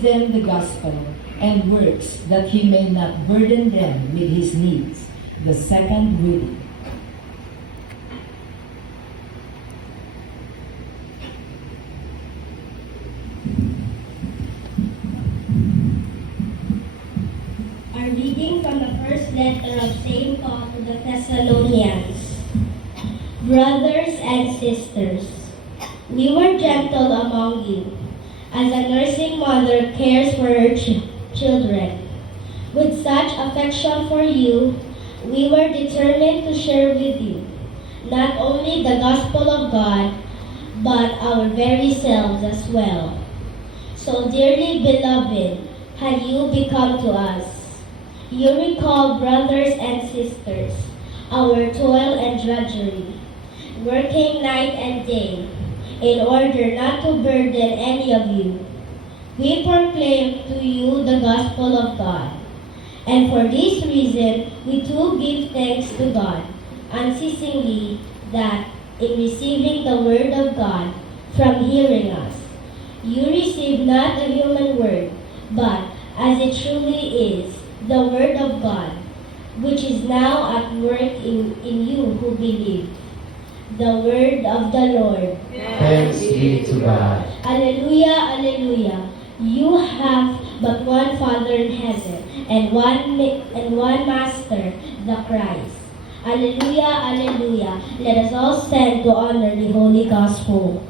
teaches them the gospel, and works that he may not burden them with his needs. The second reading. A reading from the first letter of St. Paul to the Thessalonians. Brothers and sisters, we were gentle among you, as a nursing mother cares for her children. With such affection for you, we were determined to share with you not only the gospel of God, but our very selves as well. So dearly beloved, had you become to us. You recall, brothers and sisters, our toil and drudgery, working night and day, in order not to burden any of you. We proclaim to you the gospel of God, and for this reason we too give thanks to God unceasingly that in receiving the word of God from hearing us, you receive not a human word, but as it truly is, the word of God, which is now at work in you who believe. The word of the Lord. Thanks be to God. Alleluia, alleluia. You have but one Father in heaven, and one Master, the Christ. Alleluia, alleluia. Let us all stand to honor the Holy Gospel.